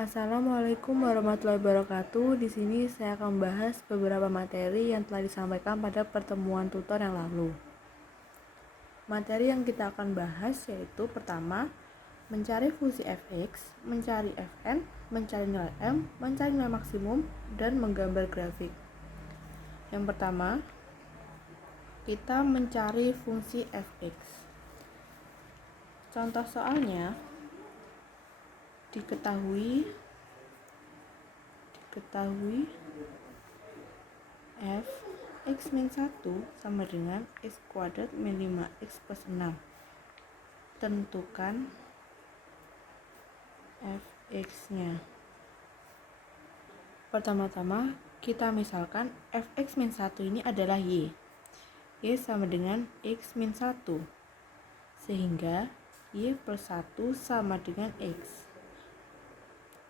Assalamualaikum warahmatullahi wabarakatuh. Di sini saya akan membahas beberapa materi yang telah disampaikan pada pertemuan tutor yang lalu. Materi yang kita akan bahas yaitu pertama, mencari fungsi fx, mencari fn, mencari nilai m, mencari nilai maksimum, dan menggambar grafik. Yang pertama, kita mencari fungsi fx. Contoh soalnya diketahui f x min 1 sama dengan x kuadrat min 5x plus 6. Tentukan fx-nya. Pertama-tama kita misalkan fx min 1 ini adalah y sama dengan x min 1, sehingga y plus 1 sama dengan x.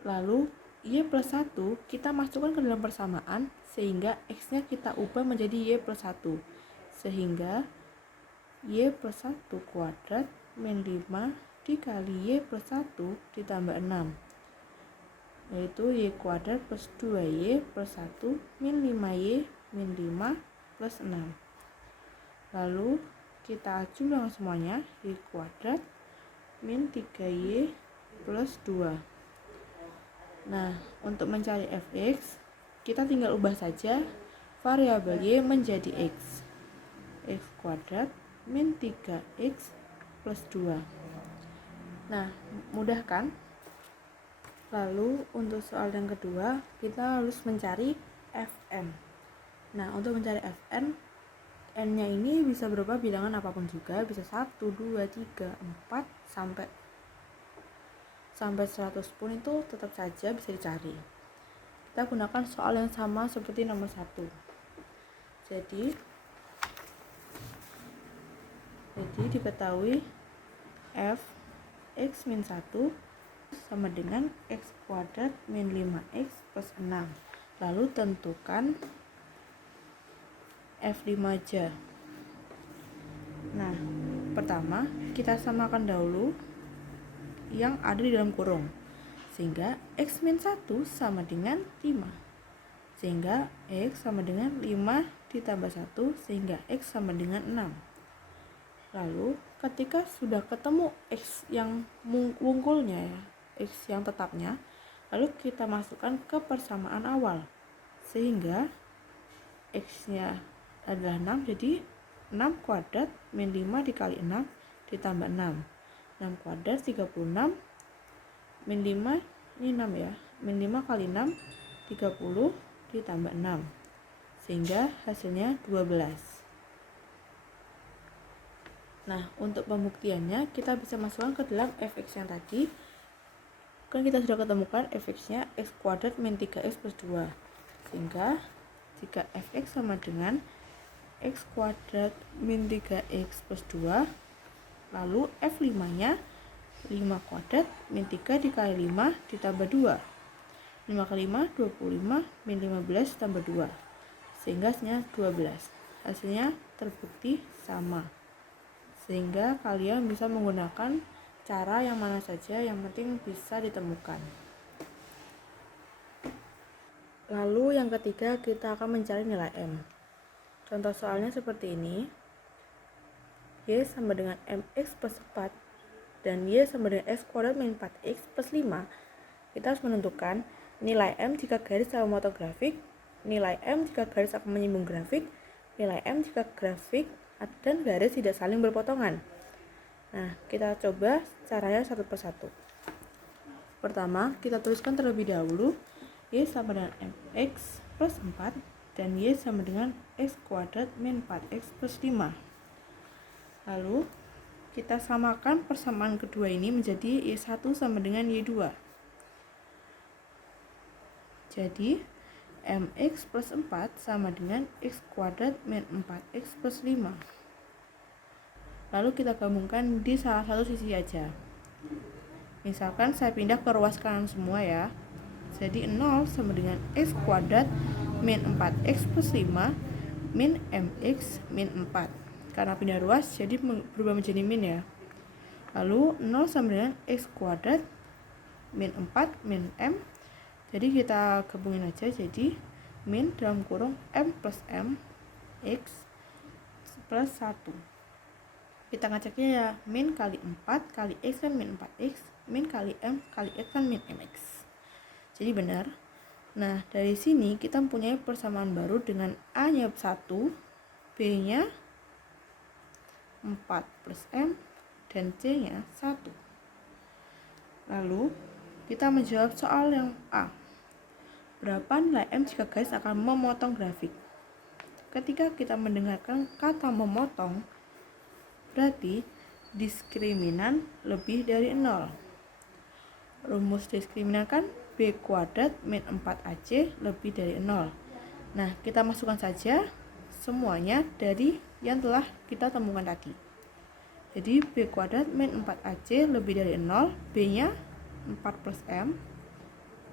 Lalu y plus 1 kita masukkan ke dalam persamaan, sehingga x-nya kita ubah menjadi y plus 1, sehingga y plus 1 kuadrat min 5 dikali y plus 1 ditambah 6, yaitu y kuadrat plus 2y plus 1 min 5y min 5 plus 6. Lalu kita jumlahkan semuanya, y kuadrat min 3y plus 2. Nah, untuk mencari fx, kita tinggal ubah saja variabel y menjadi x kuadrat min 3x plus 2. Nah, mudah kan? Lalu untuk soal yang kedua, kita harus mencari fn. Nah, untuk mencari fn, n-nya ini bisa berupa bilangan apapun juga, bisa 1, 2, 3, 4, sampai 100 pun itu tetap saja bisa dicari. Kita gunakan soal yang sama seperti nomor 1. Jadi diketahui f x min 1 sama dengan x kuadrat min 5x plus 6. Lalu tentukan f5 aja. Nah, pertama kita samakan dahulu yang ada di dalam kurung, sehingga x min 1 sama dengan 5, sehingga x sama dengan 5 ditambah 1, sehingga x sama dengan 6. Lalu ketika sudah ketemu x yang wungkulnya x yang tetapnya, lalu kita masukkan ke persamaan awal, sehingga x-nya adalah 6, jadi 6 kuadrat min 5 dikali 6 ditambah 6. 6 kuadrat 36 min 5 ini 6 ya, min 5 kali 6 30 ditambah 6, sehingga hasilnya 12. Nah, untuk pembuktiannya kita bisa masukkan ke dalam fx yang tadi. Kan kita sudah ketemukan fx-nya x kuadrat min 3x plus 2, sehingga jika fx sama dengan x kuadrat min 3x plus 2, lalu f5-nya 5 kuadrat min 3 dikali 5 ditambah 2. 5 kali 5, 25 min 15 tambah 2. Sehingga hasilnya 12. Hasilnya terbukti sama. Sehingga kalian bisa menggunakan cara yang mana saja, yang penting bisa ditemukan. Lalu yang ketiga, kita akan mencari nilai m. Contoh soalnya seperti ini. Y sama dengan mx plus 4 dan y sama dengan x kuadrat min 4x plus 5. Kita harus menentukan nilai m jika garis sama memotong grafik, nilai m jika garis akan menyambung grafik, nilai m jika grafik dan garis tidak saling berpotongan. Nah, kita coba caranya satu persatu. Pertama, kita tuliskan terlebih dahulu y sama dengan mx plus 4 dan y sama dengan x kuadrat min 4x plus 5. Lalu kita samakan persamaan kedua ini menjadi y1 sama dengan y2. Jadi mx plus 4 sama dengan x kuadrat min 4x plus 5. Lalu kita gabungkan di salah satu sisi aja. Misalkan saya pindah ke ruas kanan semua ya. Jadi 0 sama dengan x kuadrat min 4x plus 5 min mx min 4. Karena pindah ruas jadi berubah menjadi min ya. Lalu 0 sama dengan x kuadrat min 4, min M. Jadi kita gabungin aja, jadi min dalam kurung M plus M X plus 1. Kita ngeceknya ya, min kali 4 kali X kan min 4X, min kali M kali X kan min MX. Jadi benar. Nah, dari sini kita mempunyai persamaan baru dengan A-nya 1, B-nya 4 plus M, dan C-nya 1. Lalu, kita menjawab soal yang A. Berapa nilai M jika garis akan memotong grafik? Ketika kita mendengarkan kata memotong, berarti diskriminan lebih dari 0. Rumus diskriminan kan B kuadrat min 4AC lebih dari 0. Nah, kita masukkan saja semuanya dari yang telah kita temukan tadi. Jadi B kuadrat min 4AC lebih dari 0, B-nya 4 plus M,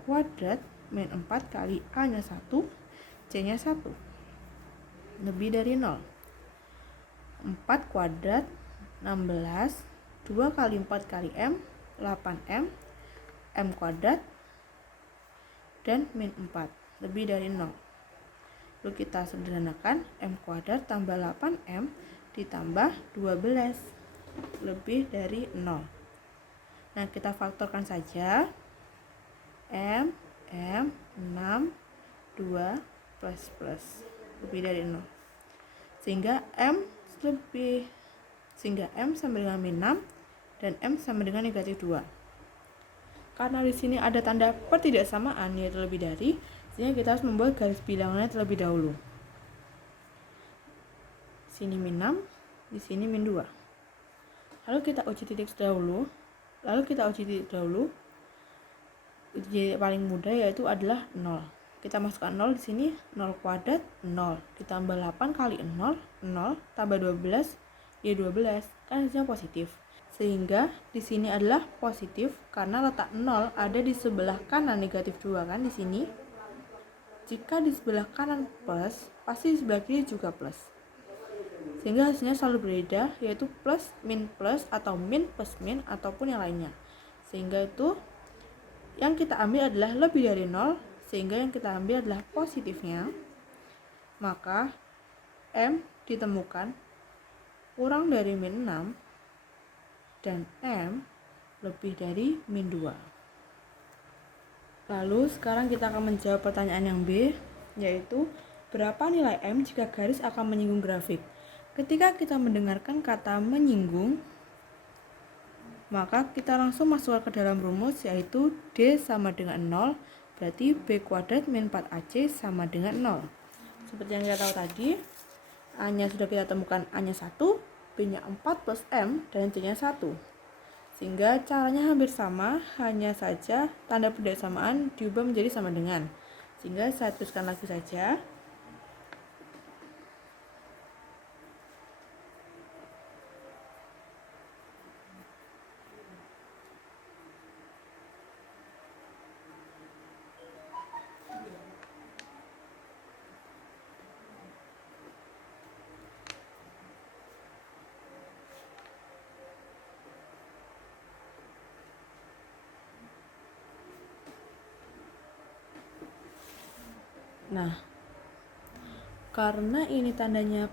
kuadrat min 4 kali A-nya 1, C-nya 1, lebih dari 0. 4 kuadrat 16, 2 kali 4 kali M, 8M, M kuadrat, dan min 4, lebih dari 0. Lalu kita sederhanakan, M kuadrat tambah 8M ditambah 12, lebih dari 0. Nah, kita faktorkan saja. M, 6, 2, plus, lebih dari 0. Sehingga M sama dengan min 6 dan M sama dengan negatif 2. Karena di sini ada tanda pertidaksamaan yaitu lebih dari, sehingga kita harus membuat garis bilangannya terlebih dahulu. Sini min 6, di sini min 2. Lalu kita uji titik dahulu. Uji paling mudah yaitu adalah 0. Kita masukkan 0 di sini, 0 kuadrat 0 ditambah 8 kali 0, 0 tambah 12 ya 12, kan hasilnya positif. Sehingga di sini adalah positif karena letak 0 ada di sebelah kanan negatif 2 kan di sini. Jika di sebelah kanan plus, pasti di sebelah kiri juga plus. Sehingga hasilnya selalu berbeda, yaitu plus atau min plus min ataupun yang lainnya. Sehingga itu yang kita ambil adalah lebih dari 0, sehingga yang kita ambil adalah positifnya. Maka M ditemukan kurang dari min 6 dan M lebih dari min 2. Lalu sekarang kita akan menjawab pertanyaan yang B, yaitu berapa nilai M jika garis akan menyinggung grafik? Ketika kita mendengarkan kata menyinggung, maka kita langsung masuk ke dalam rumus, yaitu D sama dengan 0, berarti B kuadrat min 4AC sama dengan 0. Seperti yang kita tahu tadi, A-nya sudah kita temukan, A-nya 1, B-nya 4 plus M, dan C-nya 1. Sehingga caranya hampir sama, hanya saja tanda persamaan diubah menjadi sama dengan. Sehingga saya tuliskan lagi saja. Nah, karena ini tandanya